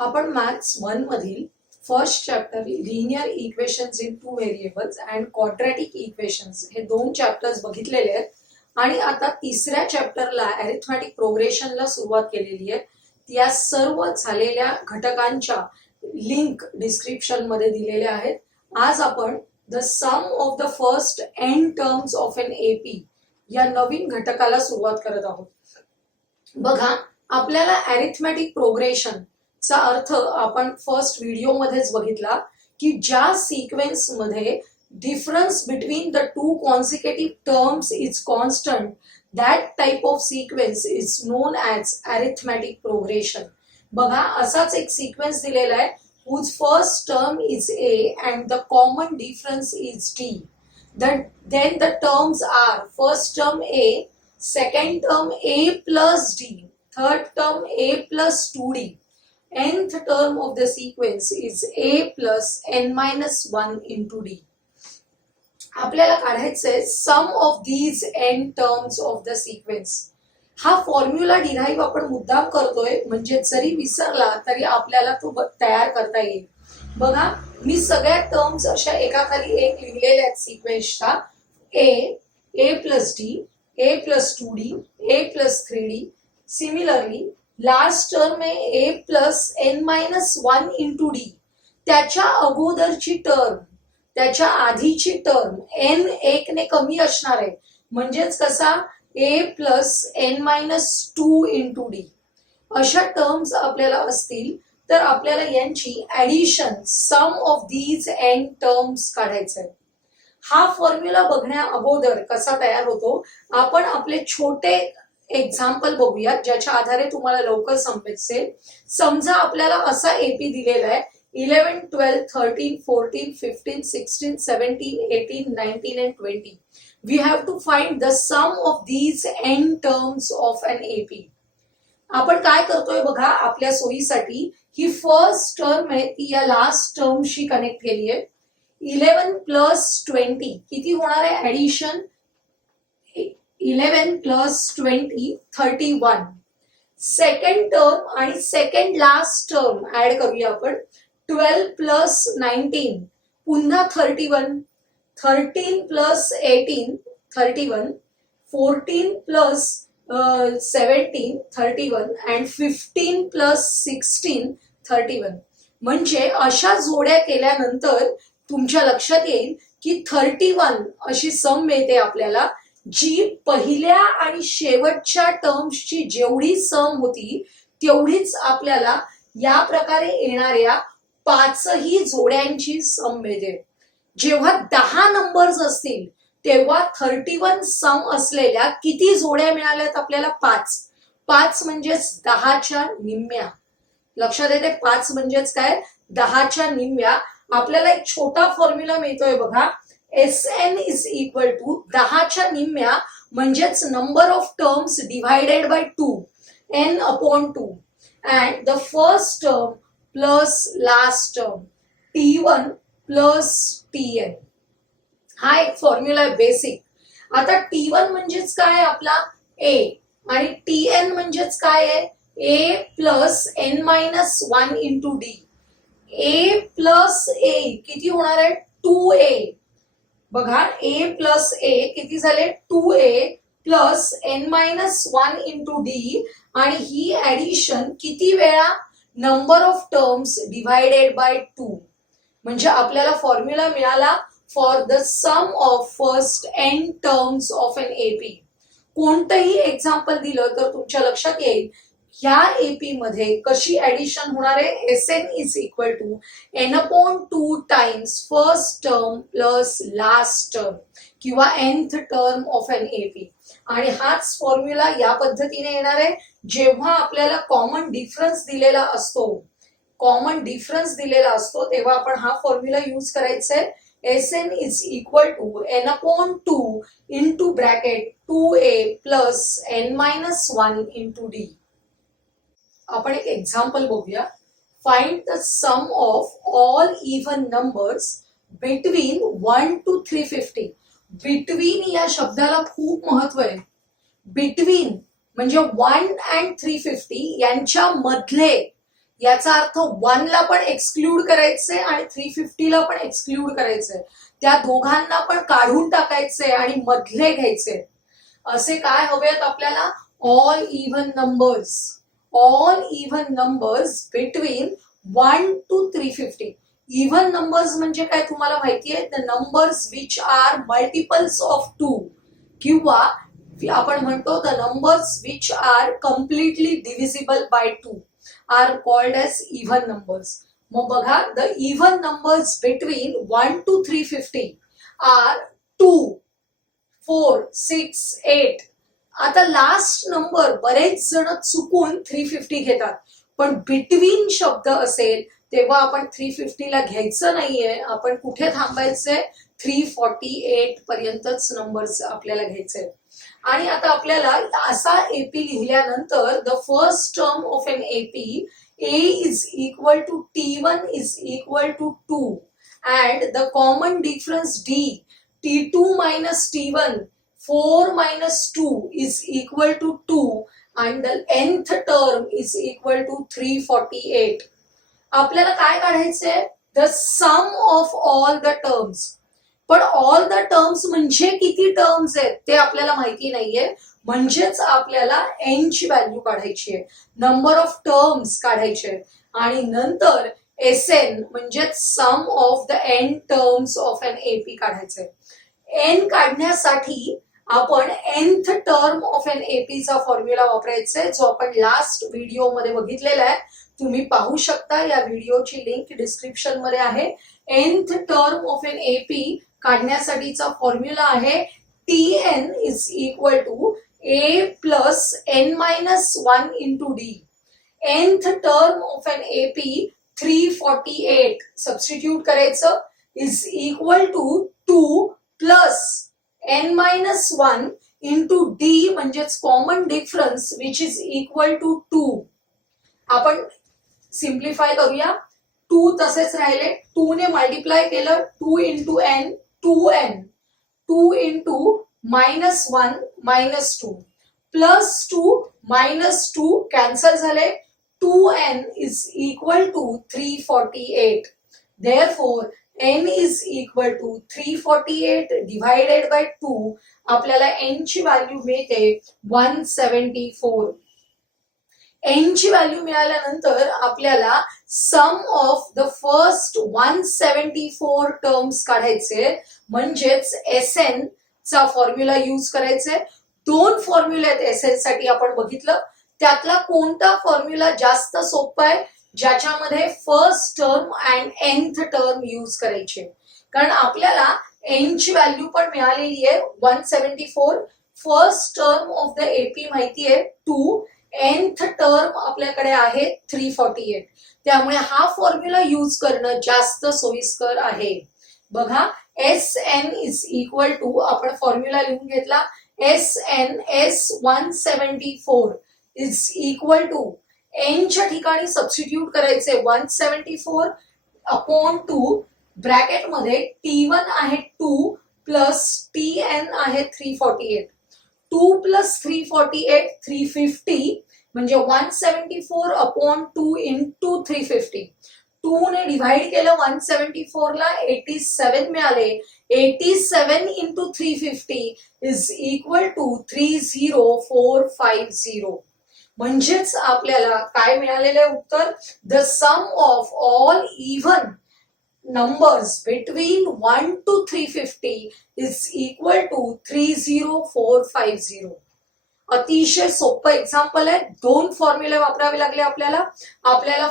आपण मॅथ्स 1 मधील first chapter linear equations in two variables and quadratic equations हे दोन चॅप्टर्स बघितलेले आहेत आणि आता तिसऱ्या चॅप्टरला अरिथमॅटिक प्रोग्रेशनला सुरुवात केलेली आहे. या सर्व झालेल्या घटकांच्या लिंक डिस्क्रिप्शन मध्ये दिलेल्या आहेत. आज आपण the sum of the first n terms of an AP या नवीन घटकाला सुरुवात करत आहोत. बघा, आपल्याला अरिथमॅटिक प्रोग्रेशन चा अर्थ आपण फर्स्ट व्हिडिओ मध्येच बघितला की ज्या सिक्वेन्स मध्ये difference between the two consecutive terms is constant, that type of sequence is known as arithmetic progression. बघा, असाच एक सिक्वेन्स दिलेला आहे whose first term is a and the common difference is d. Then the terms are first term a, second term a plus d, third term a plus 2d. Nth term of the sequence is a plus n minus 1 into d. आपल्याला काढायचंय sum of these N terms of the sequence. हा formula derive आपण मुद्दाम करतोय म्हणजे जरी विसरला तरी आपल्याला तो तयार करता येईल. बघा, मी सगळ्या टर्म्स अशा एकाखाली एक लिहिलेल्या आहेत सिक्वेन्सच्या. A plus D, A plus 2d, A plus 3d. Similarly last term आहे A plus N minus 1 into D. त्याच्या अगोदरची टर्म, त्याच्या आधीची टर्म एन एक ने कमी असणार आहे म्हणजेच कसा A plus N minus 2 into D. अशा टर्म्स आपल्याला असतील तर आपल्याला यांची addition sum of these N terms काढायचंय. हा फॉर्म्युला बघण्या अगोदर कसा तयार होतो आपण आपले छोटे एक्झाम्पल बघूयात ज्याच्या आधारे तुम्हाला लवकर समजेल. समजा आपल्याला असा एपी दिलेला आहे 11, 12, 13, 14, 15, 16, 17, 18, 19 and 20. We have to find the sum of these n terms of an AP. आपण काय करतोय बघा, आपल्या सोयीसाठी ही फर्स्ट टर्म आहे ती या लास्ट टर्मशी कनेक्ट केली आहे. 11 प्लस 20 किती होणार आहे ऍडिशन? 11 प्लस 20 31. सेकंड टर्म आणि सेकंड लास्ट टर्म ऍड करूया आपण. 12 प्लस 19 पुन्हा 31. 13 प्लस 18 31. 14 plus 17 31 and 15 plus 16 31. म्हणजे अशा जोड्या केल्यानंतर तुमच्या लक्षात येईल की 31 अशी सम मिळते आपल्याला, जी पहिल्या आणि शेवटच्या टर्म्सची जेवढी सम होती तेवढीच आपल्याला या प्रकारे येणाऱ्या पाचही जोड्यांची सम मिळते. जेव्हा 10 नंबर्स असतील तेव्हा 31 सम असलेल्या किती जोड्या मिळाल्यात आपल्याला? 5. 5 म्हणजेच 10च्या निम्म्या. लक्षात येते 5 म्हणजेच काय? 10च्या निम्म्या. आपल्याला एक छोटा फॉर्म्युला मिळतोय बघा, Sn इज इक्वल टू 10च्या निम्म्या म्हणजेच number of terms divided by 2, n upon 2, and the first term plus last term T1 plus Tn. हा एक फॉर्म्युला आहे बेसिक. आता T1 म्हणजेच काय आपला A आणि Tn म्हणजेच काय आहे? A plus n minus 1 into D. A plus A किती होणार आहे? 2A. बघा, A प्लस A किती झाले? 2A plus n minus 1 into d. आणि ही ऍडिशन किती वेळा? Number of terms divided by 2. म्हणजे आपल्याला फॉर्म्युला मिळाला for the sum of first n terms of an AP. कोणतंही एक्झाम्पल दिलं तर तुमच्या लक्षात येईल ह्या एपी मध्ये कशी ऍडिशन होणार आहे. Sn is equal to n upon 2 times first term plus last term किंवा nth term of an AP. आणि हाच फॉर्म्युला या पद्धतीने येणार आहे जेव्हा आपल्याला कॉमन डिफरन्स दिलेला असतो तेव्हा आपण हा फॉर्म्युला यूज करायचा आहे. Sn is equal to n upon 2 into bracket 2a plus n minus 1 into d. आपण एक एक्झाम्पल बघूया. Find the sum of all even numbers between 1 to 350. Between या शब्दाला खूप महत्व आहे. बिटवीन म्हणजे 1 and 350 यांच्या मधले याचा अर्थ 1 ला पण एक्सक्लूड करायचंय आणि 350 ला पण एक्सक्लूड करायचंय. त्या दोघांना पण काढून टाकायचंय आणि मधले घ्यायचे. असे काय हवेत आपल्याला? All even numbers. All even numbers between 1 to 350. Even numbers म्हणजे काय तुम्हाला माहितीये? The numbers which are multiples of 2 किंवा आपण म्हणतो the numbers which are completely divisible by 2 are called as even numbers. मग बघा, the even numbers between 1 to 350 are 2, 4, 6, 8. आता लास्ट नंबर बरेच जण चुकून 350 घेतात, पण बिटवीन शब्द असेल तेव्हा आपण 350 ला घ्यायचं नाहीये. आपण कुठे थांबायचंय? 348 पर्यंतच नंबर्स आपल्याला घ्यायचे. आणि आता आपल्याला असा एपी लिहिल्यानंतर the first term of an AP a is equal to t1 is equal to 2 and the common difference d t2 minus t1 4 minus 2 is equal to 2 and the nth term is equal to 348. आपल्याला काय काढायचंय? The sum of all the terms. पण all the terms म्हणजे किती terms आहेत ते आपल्याला माहिती नाहीये. म्हणजेच आपल्याला एन ची व्हॅल्यू काढायची आहे, नंबर ऑफ टर्म्स काढायचे आहेत आणि नंतर एस एन म्हणजे sum of the N terms of an AP काढायचंय. एन काढण्यासाठी आपण nth टर्म ऑफ एन एपीचा फॉर्म्युला वापरायचा आहे, जो आपण लास्ट व्हिडिओ मध्ये बघितलेला आहे. तुम्ही पाहू शकता, या व्हिडिओची लिंक डिस्क्रिप्शन मध्ये आहे. nth term of an AP काढण्यासाठीचा फॉर्म्युला आहे tn is equal to a plus n minus 1 into D. nth term of an AP 348 substitute करायचं is equal to 2 plus n minus 1 into D म्हणजेच common difference which is equal to 2. आपण simplify करूया. 2 तसेच राहिले, 2 ने multiply केलं, 2 into n 2n, 2 into minus 1 minus 2 plus 2 minus 2 cancel झाले. 2n is equal to 348. Therefore n is equal to 348 divided by 2. आपल्याला n ची व्हॅल्यू मिळते 174. n ची व्हॅल्यू मिळाल्यानंतर आपल्याला सम ऑफ द फर्स्ट 174 टर्म्स काढायचे, म्हणजेच एस एन चा फॉर्म्युला यूज करायचे. 2 फॉर्म्युले आहेत एस एन साठी आपण बघितलं. त्यातला कोणता फॉर्म्युला जास्त सोपा आहे? ज्याच्यामध्ये first term and nth term use करायचे, कारण आपल्याला n ची व्हॅल्यू पण मिळालेली आहे 174. First term of the AP माहिती आहे 2, nth टर्म आपल्याकडे आहे 348. त्यामुळे हा फॉर्म्युला यूज करणं जास्त सोयीस्कर आहे. बघा, S n is equal to, आपण फॉर्म्युला लिहून घेतला, S n S 174 is equal to n च्या ठिकाणी सबस्टिट्यूट करायचे 174 अपॉन 2 ब्रॅकेट मध्ये t1 आहे 2 प्लस tn आहे 348. 2 प्लस 348 350 म्हणजे 174 अपॉन 2 इंटू 350. 2 ने डिव्हाइड केलं 174 ला 87 मिळाले. 87 इंटू 350 इज इक्वल टू 30450. म्हणजेच आपल्याला काय मिळालेलं आहे उत्तर? The sum of all even numbers between 1 to 350 is equal to 30450. अतिशय सोपं एक्झाम्पल आहे. 2 फॉर्म्युले वापरावे लागले आपल्याला. आपल्याला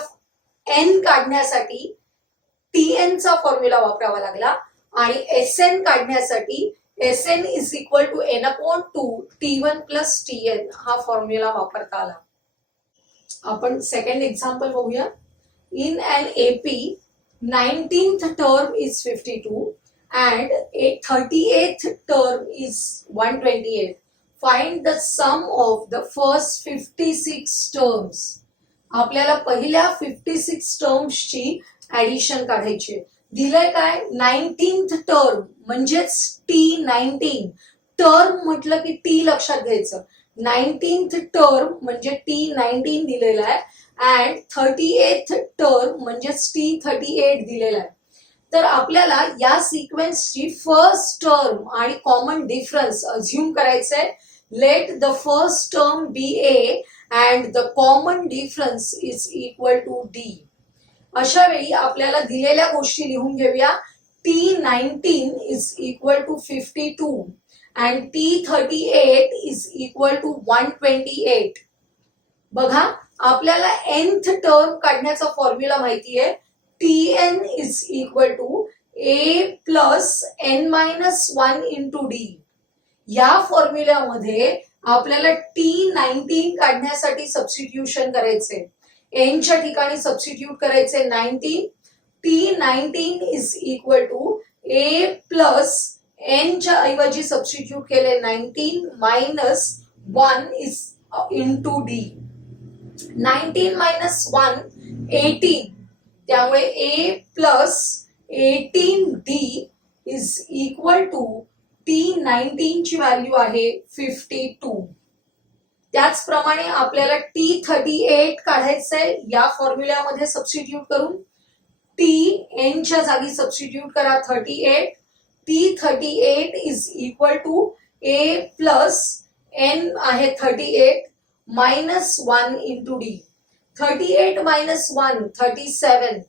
n काढण्यासाठी tn चा फॉर्म्युला वापरावा लागला आणि sn काढण्यासाठी Sn is equal to n upon 2 t1 plus tn हा फॉर्म्युला वापरता आला. आपण सेकंड एक्झाम्पल बघूया. In an AP 19th term is 52 and 38th term is 128. Find the sum of the first 56 terms. आपल्याला पहिल्या 56 टर्म्सची ऍडिशन काढायची आहे. दिलंय काय? 19th टर्म म्हणजेच T19. टर्म म्हटलं की टी लक्षात घ्यायचं. 19th टर्म म्हणजे T19 दिलेला आहे अँड 38th टर्म म्हणजेच T38 दिलेला आहे. तर आपल्याला या सिक्वेन्सची फर्स्ट टर्म आणि कॉमन डिफरन्स अज्युम करायचं आहे. Let the first term be a and the common difference is equal to d. अशा वेळी आपल्याला दिलेल्या गोष्टी लिहून घेऊया. T19 is equal to 52 and T38 is equal to 128. बघा, आपल्याला nth टर्म काढण्याचा फॉर्म्युला माहिती आहे. Tn is equal to a plus n-1 into d. या फॉर्म्युल्यामध्ये आपल्याला T19 काढण्यासाठी सबस्टिट्यूशन करायचे. n च्या ठिकाणी सबस्टिट्यूट करायचे 19. T19 is equal to a plus n च्या ऐवजी सबस्टिट्यूट केले 19 minus 1 is into d. 19 minus 1 18. त्यामुळे a plus 18d is equal to T19 ची व्हॅल्यू आहे 52. त्याचप्रमाणे आपल्याला T38 काढायचंय. या फॉर्म्युल्यामध्ये सबस्टिट्यूट करून n च्या जागी सबस्टिट्यूट करा 38. T38 is equal to a plus n आहे 38 minus 1 into d. 38 minus 1 37.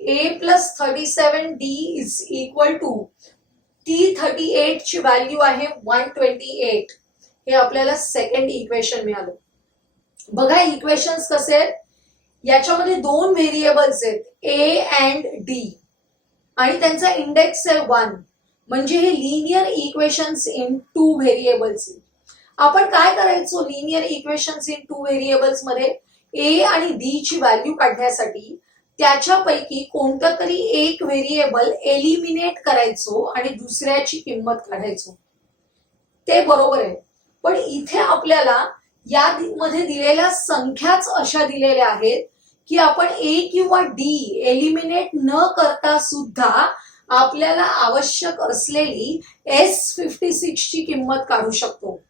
a plus 37d is equal to T38 ची व्हॅल्यू आहे 128. हे आपल्याला सेकंड इक्वेशन मिळालं. बघा इक्वेशन्स कसे आहेत. याच्यामध्ये दोन व्हेरिएबल्स आहेत a अँड d आणि त्यांचा इंडेक्स आहे 1. म्हणजे हे linear equations in two variables. आपण काय करायचो linear equations in two variables मध्ये a आणि d ची व्हॅल्यू काढण्यासाठी त्याच्यापैकी कोणतं तरी एक व्हेरिएबल एलिमिनेट करायचो आणि दुसऱ्याची किंमत काढायचो. ते बरोबर आहे. पण इथे आपल्याला या मध्ये दिलेल्या संख्याच अशा दिलेल्या आहेत की आपण a किंवा d एलिमिनेट न करता सुद्धा आपल्याला आवश्यक असलेली S56 ची किंमत काढू शकतो.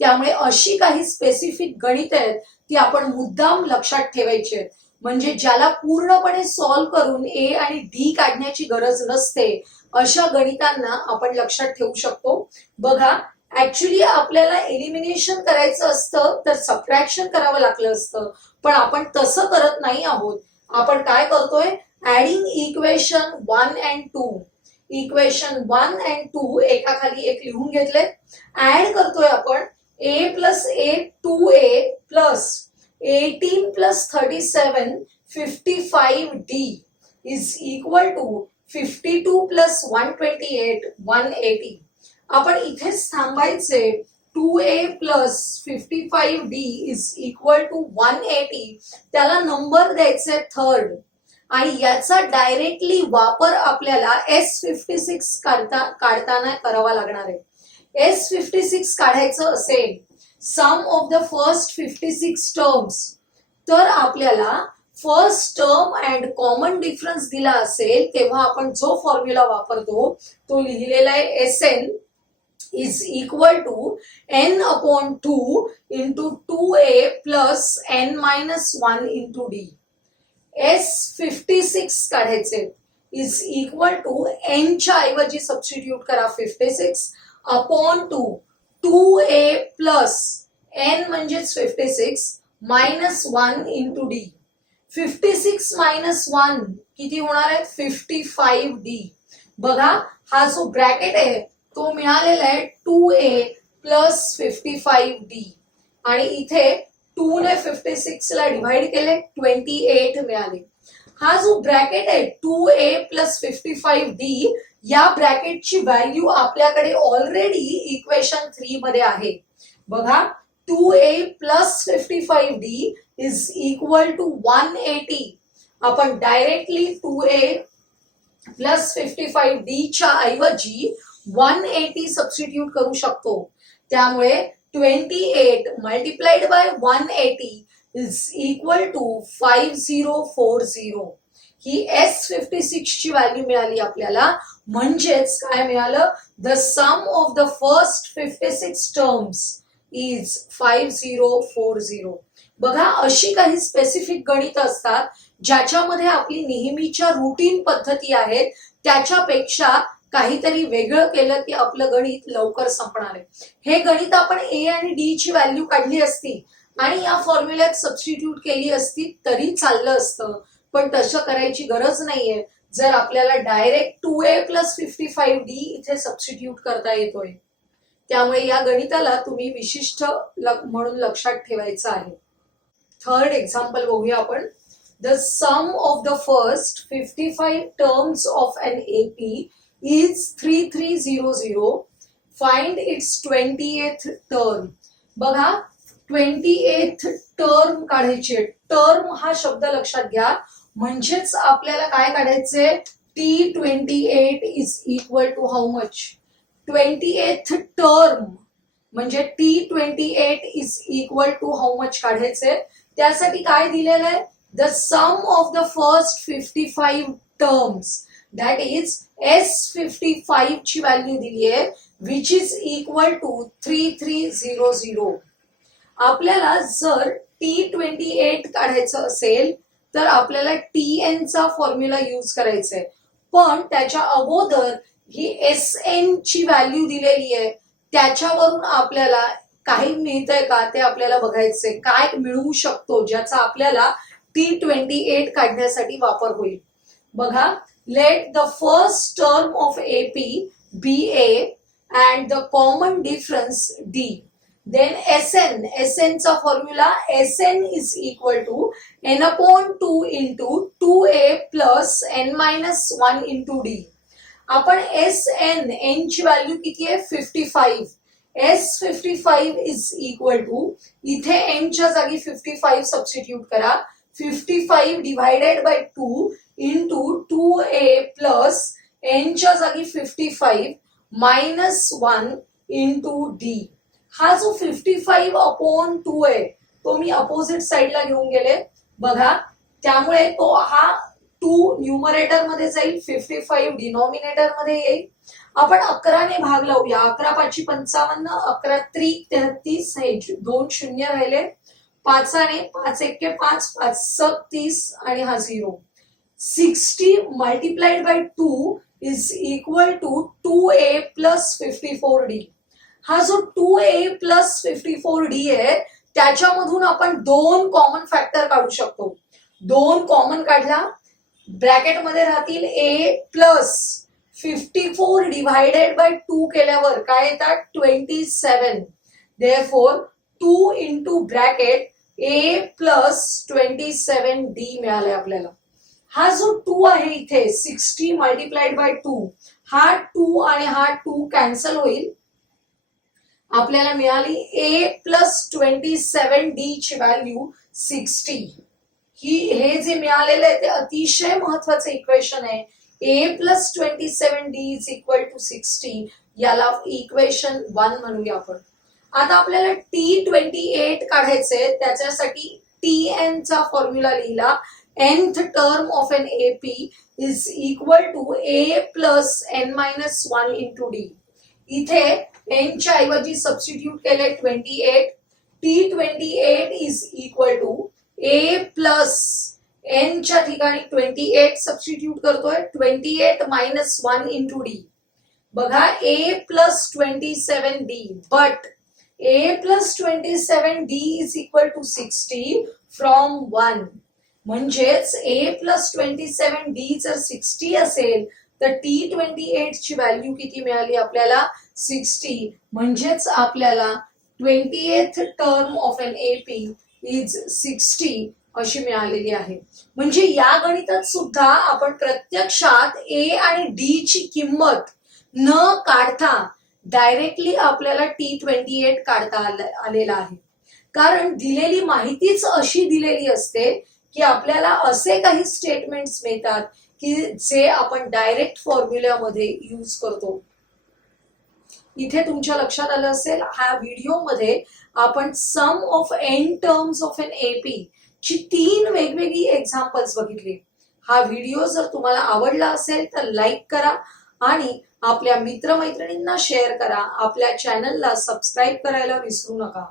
त्यामुळे अशी काही स्पेसिफिक गणित आहेत ती आपण मुद्दाम लक्षात ठेवायची आहेत. म्हणजे ज्याला पूर्णपणे सॉल्व्ह करून a आणि d काढण्याची गरज नसते अशा गणितांना आपण लक्षात ठेवू शकतो. बघा, ऍक्च्युली आपल्याला एलिमिनेशन करायचं असतं तर सबट्रॅक्शन करावं लागलं असतं, पण आपण तसं करत नाही आहोत. आपण काय करतोय, adding equation 1 and 2. Equation 1 and 2 एकाखाली एक लिहून घेतले. ऍड करतोय आपण a plus a 2a plus 18 plus 37 55d is equal to 52 plus 128 180. आपण इथेच थांबायचे. 2a plus 55d is equal to 180. त्याला नंबर द्यायचे थर्ड आणि याचा डायरेक्टली वापर आपल्याला S56 काढताना करावा लागणार आहे. S56 काढायचं असेल सम ऑफ द फर्स्ट 56 टर्म्स, तर आपल्याला first term and common difference दिला असेल तेव्हा आपण जो फॉर्म्युला वापरतो तो लिहिलेला आहे Sn is equal to n upon 2 into 2a plus n-1 into d. S56 काढायचे इज इक्वल टू n च्या ऐवजी सबस्टिट्यूट करा 56 अपॉन 2a प्लस n म्हणजेच 56 मायनस 1 इंटू डी. 56 मायनस 1 किती होणार आहे 55d. बघा, हा जो ब्रॅकेट आहे तो मिळालेला आहे 2a प्लस 55d आणि इथे 2 ने 56 ला डिवाइड केले 28 मिळाले. हा जो ब्रॅकेट आहे 2a प्लस 55d, या ब्रॅकेटची व्हॅल्यू आपल्याकडे ऑलरेडी इक्वेशन 3 मध्ये आहे. बघा, 2a plus 55d is equal to 180. आपण डायरेक्टली 2a प्लस 55d च्या ऐवजी 180 सबस्टिट्यूट करू शकतो. त्यामुळे 28 multiplied by 180 is equal to 5040. ही S56 ची व्हॅल्यू मिळाली आपल्याला. म्हणजेच काय मिळालं, the sum of the first 56 terms is 5040. बघा, अशी काही स्पेसिफिक गणित असतात ज्याच्यामध्ये आपली नेहमीच्या रुटीन पद्धती आहेत त्याच्यापेक्षा काहीतरी वेगळं केलं की आपलं गणित लवकर संपणार आहे. हे गणित आपण ए आणि डी ची व्हॅल्यू काढली असती आणि या फॉर्म्युल्यात सबस्टिट्यूट केली असती तरी चाललं असतं, पण तसं करायची गरज नाहीये जर आपल्याला डायरेक्ट 2a + 55d इथे सबस्टिट्यूट करता येतोय. त्यामुळे या गणिताला तुम्ही विशिष्ट म्हणून लक्षात ठेवायचं आहे. थर्ड एक्झाम्पल बघूया आपण. The sum of the first 55 terms of an AP is 3300. Find its 20th term. बघा, 20th टर्म काढायची. टर्म हा शब्द लक्षात घ्या, म्हणजेच आपल्याला काय काढायचे, T28 is equal to how much? 20th term म्हणजे T28 is equal to how much काढायचे. त्यासाठी काय दिलेलं आहे, the sum of the first 55 terms, that is S55 ची व्हॅल्यू दिली आहे which is equal to 3300. आपल्याला जर T28 काढायचं असेल तर आपल्याला TN चा फॉर्म्युला यूज करायचा आहे, पण त्याच्या अगोदर ही SN ची व्हॅल्यू दिलेली आहे त्याच्यावरून आपल्याला काही मिळतंय का ते आपल्याला बघायचंय. काय मिळवू शकतो ज्याचा आपल्याला T28 काढण्यासाठी वापर होईल. बघा, late the first term of AP be A and the common difference D. Then SN चा formula SN is equal to n/2 into 2A plus n-1 into D. आपण n ची व्हॅल्यू किती आहे, 55. S55 is equal to, इथे n च्या जागी 55 substitute करा, 55 divided by 2 into 2a plus n च्या जागी 55 -1 इंटू d. हा जो 55/2 आहे तो मी अपोजिट साइडला घेऊन गेले. बघा, त्यामुळे तो हा 2 न्यूमरेटर मध्ये जाईल, 55 डिनॉमिनेटर मध्ये येईल. आपण 11 ने भाग लावूया. 11 × 5 = 55, 11 × 3 = 33, हे 2 शून्य राहिले. 5 ने 5 × 1 = 5, 5 × 7 = 30 आणि हा 0. 60 multiplied by 2 is equal to 2a plus 54d. हा जो 2a plus 54d आहे त्याच्यामधून आपण 2 कॉमन फॅक्टर काढू शकतो. 2 कॉमन काढला, ब्रॅकेट मध्ये राहतील a प्लस 54 डिवायडेड बाय 2 केल्यावर काय येतात, 27. Therefore 2 into bracket a plus 27d मिळाले आपल्याला. हा जो 2 आहे इथे 60 मल्टिप्लाइड बाय 2, हा 2 आणि हा 2 कॅन्सल होईल. आपल्याला मिळाली a प्लस 27d ची व्हॅल्यू 60. हे जे मिळालेलं आहे ते अतिशय महत्वाचं इक्वेशन आहे. a plus 27d is equal to 60. याला इक्वेशन 1 म्हणूया आपण. आता आपल्याला T28 काढायचंय, त्याच्यासाठी TN चा फॉर्म्युला लिहिला. nth term of an AP is equal to a plus n-1 into d. इथे n च्या ऐवजी सबस्टिट्यूट केले 28. T28 is equal to a plus n च्या ठिकाणी 28 सबस्टिट्यूट करतोय, 28 -1 इंटू d. बघा, a plus 27d, but a plus 27d is equal to 60 from 1. म्हणजेच a plus 27d जर 60 असेल तर T28 ची व्हॅल्यू किती मिळाली आपल्याला, 60. म्हणजेच आपल्याला 20th term of an AP is 60 अशी मिळालेली आहे. म्हणजे या गणितात सुद्धा आपण प्रत्यक्षात a आणि d ची किंमत न काढता डायरेक्टली आपल्याला T28 काढता आलेला आहे. कारण दिलेली माहितीच अशी दिलेली असते की आपल्याला असे काही स्टेटमेंट्स मिळतात की जे आपण डायरेक्ट फॉर्म्युल्यामध्ये यूज करतो. इथे तुमच्या लक्षात आलं असेल, हा व्हिडिओमध्ये आपण sum of n terms of an AP ची 3 वेगवेगळी एक्झाम्पल्स बघितली. हा व्हिडिओ जर तुम्हाला आवडला असेल तर लाईक करा आणि आपल्या मित्रमैत्रिणींना शेअर करा. आपल्या चॅनलला सबस्क्राईब करायला विसरू नका.